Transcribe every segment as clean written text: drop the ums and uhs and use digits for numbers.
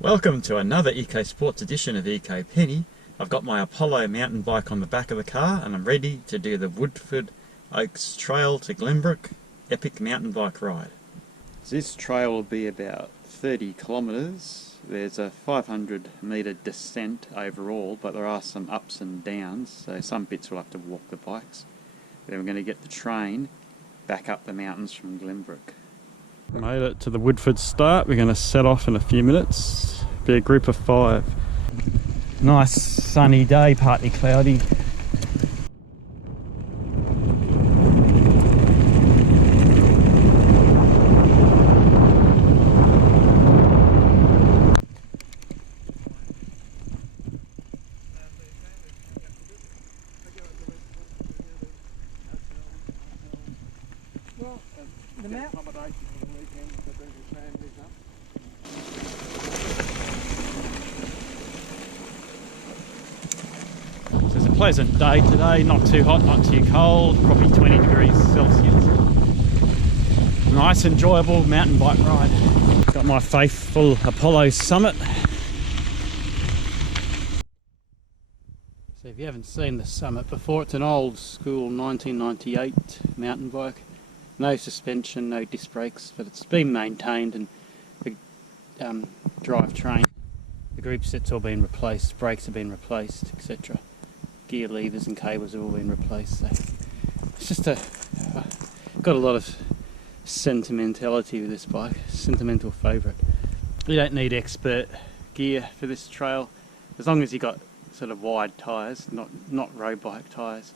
Welcome to another Eco Sports edition of ecopenny. I've got my Apollo mountain bike on the back of the car and I'm ready to do the Woodford Oaks Trail to Glenbrook epic mountain bike ride. This trail will be about 30 kilometres. There's a 500 metre descent overall, but there are some ups and downs, so some bits we'll have to walk the bikes. Then we're going to get the train back up the mountains from Glenbrook. Made it to the Woodford start. We're going to set off in a few minutes. Be a group of 5. Nice sunny day, partly cloudy. It's a pleasant day today, not too hot, not too cold, probably 20 degrees Celsius. Nice enjoyable mountain bike ride. Got my faithful Apollo Summit. So if you haven't seen the Summit before, it's an old school 1998 mountain bike. No suspension, no disc brakes, but it's been maintained, and the drivetrain, the group set's all been replaced, brakes have been replaced, etc. Gear levers and cables have all been replaced. So it's just got a lot of sentimentality with this bike, sentimental favourite. You don't need expert gear for this trail, as long as you got sort of wide tyres, not road bike tyres.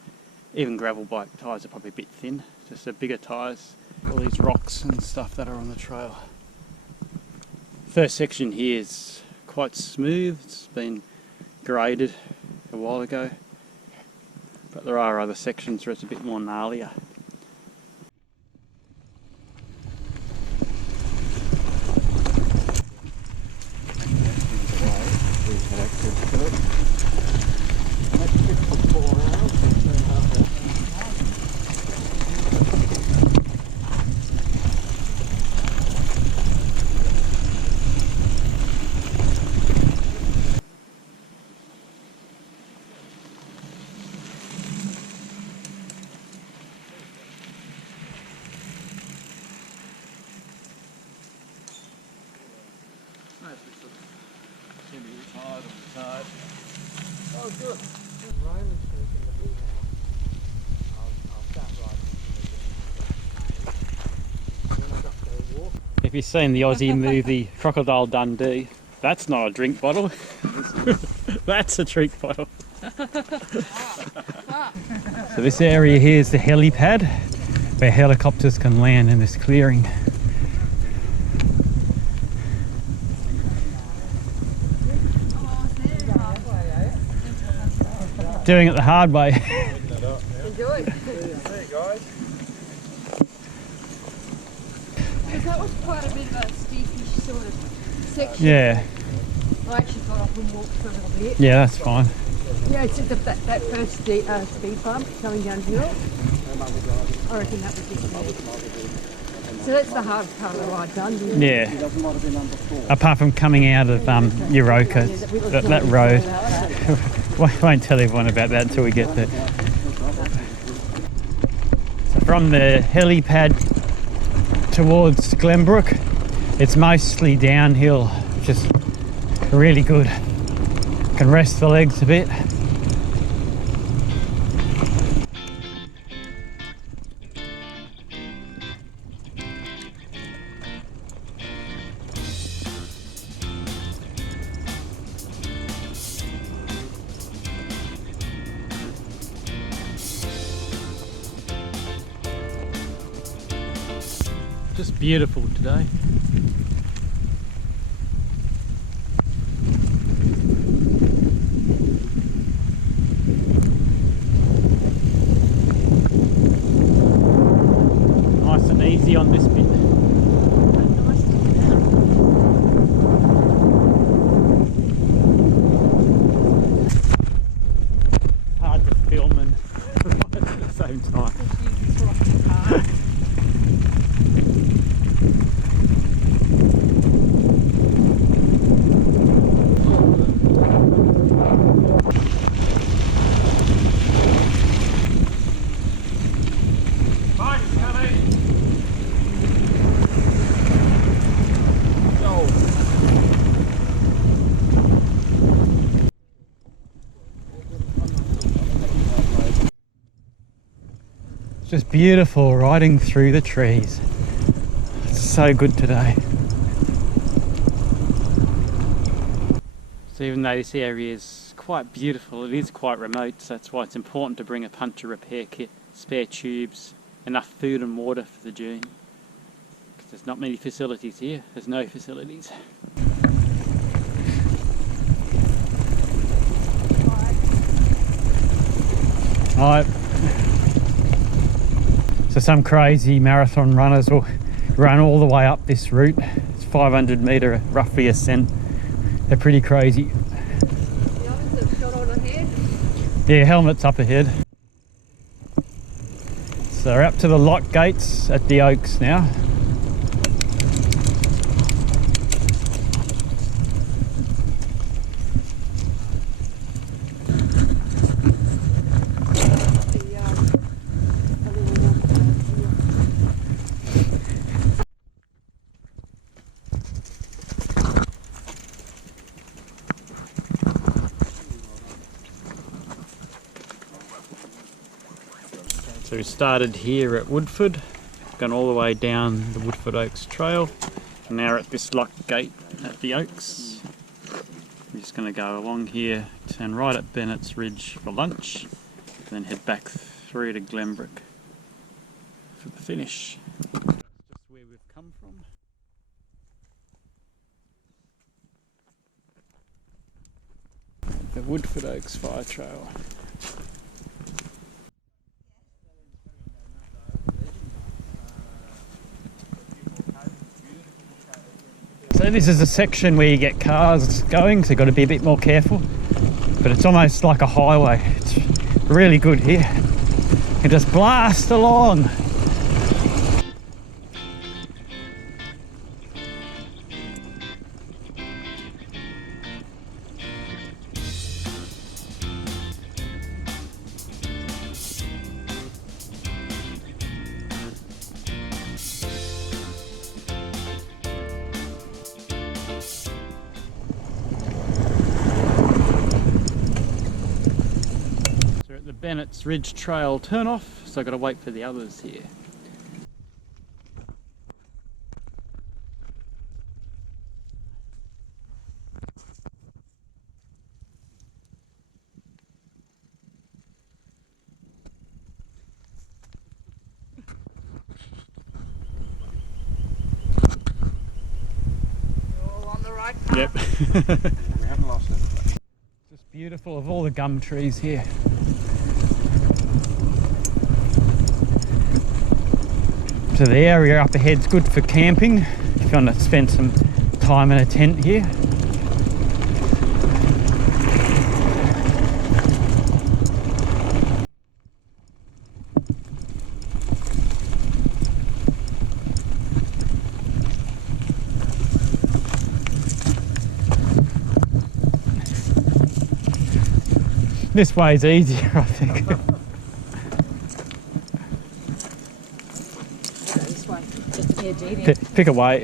Even gravel bike tyres are probably a bit thin, just the bigger tyres. All these rocks and stuff that are on the trail. First section here is quite smooth, it's been graded a while ago, but there are other sections where it's a bit more gnarlier. Oh, good. Roman streak in the blue now. I'll start riding. Then I've got to go walk. If you've seen the Aussie movie Crocodile Dundee, that's not a drink bottle. That's a drink bottle. So this area here is the helipad, where helicopters can land in this clearing. Doing it the hard way. Enjoy. See you guys. Because that was quite a bit of a steepish sort of section. Yeah. I actually got up and walked for a little bit. Yeah, that's fine. Yeah, it's that first speed bump coming downhill. I reckon that was it. So that's the hard part of the ride done, didn't it? Yeah. Apart from coming out of Euroka, that road. I won't tell everyone about that until we get there. So from the helipad towards Glenbrook, it's mostly downhill, which is really good. Can rest the legs a bit. Just beautiful today. Nice and easy on this bit. Hard to film and ride at the same time. Just beautiful riding through the trees. It's so good today. So even though this area is quite beautiful, it is quite remote, so that's why it's important to bring a puncture repair kit, spare tubes, enough food and water for the journey. Because there's not many facilities here, there's no facilities. Alright. So some crazy marathon runners will run all the way up this route. It's 500 metre roughly ascent. They're pretty crazy. The others have shot on ahead. Yeah, helmet's up ahead. So we're up to the lock gates at the Oaks now. So we started here at Woodford, gone all the way down the Woodford Oaks trail, and now we're at this lock gate at the Oaks. We're just going to go along here, turn right at Bennett's Ridge for lunch, and then head back through to Glenbrook for the finish. Just where we've come from. The Woodford Oaks Fire Trail. So this is a section where you get cars going, so you've got to be a bit more careful. But it's almost like a highway. It's really good here. You can just blast along. Bennett's Ridge Trail turn off, so I've got to wait for the others here. You're all on the right path. Yep. We haven't lost it. Just beautiful of all the gum trees here. So the area up ahead's good for camping if you want to spend some time in a tent here. This way's easier, I think. This way. Yeah, dead end. Pick a way.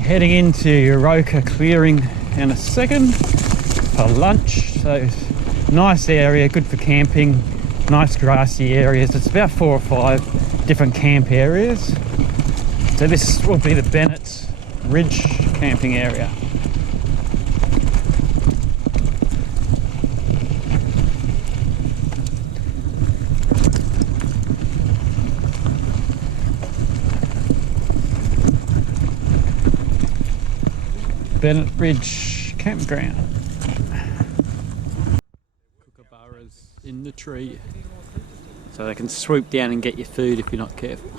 Heading into Euroka clearing in a second for lunch. So nice area, good for camping, nice grassy areas. It's about 4 or 5 different camp areas. So this will be the Bennett's Ridge camping area. Bennett Ridge campground. Kookaburras in the tree, so they can swoop down and get your food if you're not careful.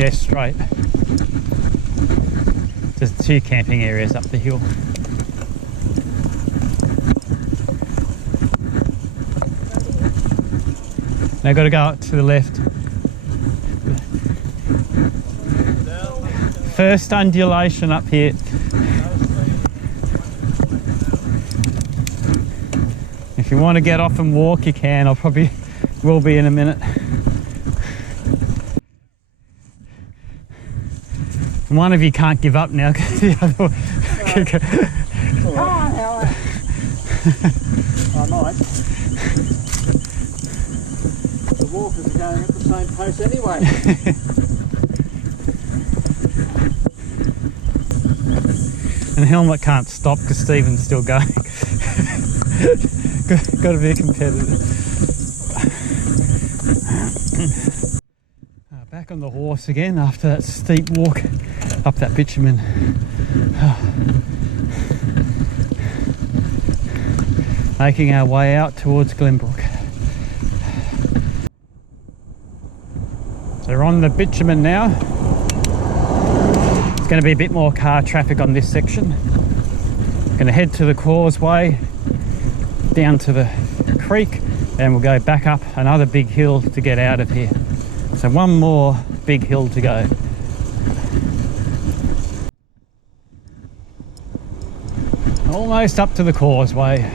Yeah, straight. There's 2 camping areas up the hill. Now got to go up to the left. First undulation up here. If you want to get off and walk, you can. I'll probably will be in a minute. One of you can't give up now because the other one. I might. The walkers are going at the same pace anyway. And the helmet can't stop because Stephen's still going. Got to be a competitor. Back on the horse again after that steep walk up that bitumen. Making our way out towards Glenbrook. So we're on the bitumen now. It's going to be a bit more car traffic on this section. Going to head to the causeway, down to the creek, and we'll go back up another big hill to get out of here. So one more big hill to go. Almost up to the causeway.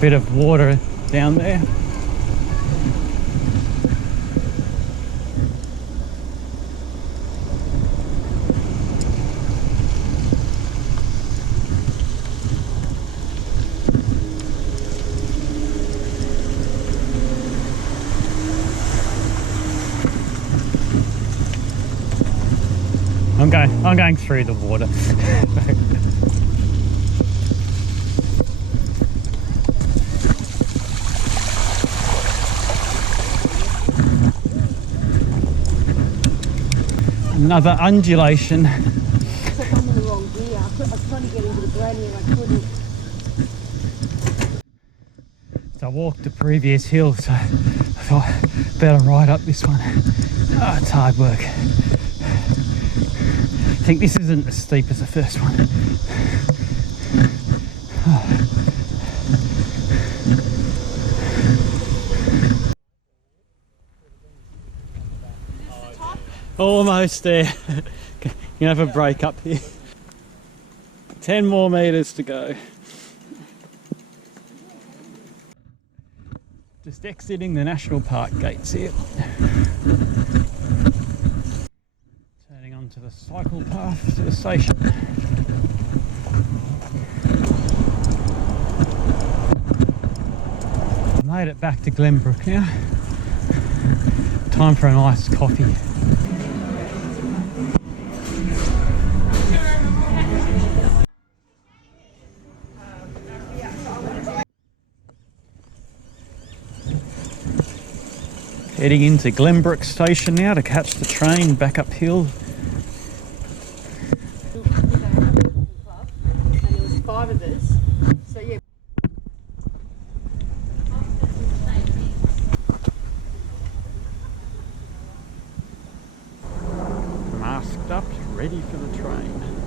Bit of water down there. I'm going through the water. Another undulation. Except I'm in the wrong gear. I was trying to get into the granny and I couldn't. So I walked the previous hill, so I thought better ride up this one. Oh, it's hard work. I think this isn't as steep as the first one. Almost there. You have a break up here. 10 more meters to go. Just exiting the national park gates here. Turning onto the cycle path to the station. Made it back to Glenbrook now. Time for a nice coffee. Heading into Glenbrook station now to catch the train back uphill. And there was 5 of us. So yeah. Masked up, ready for the train.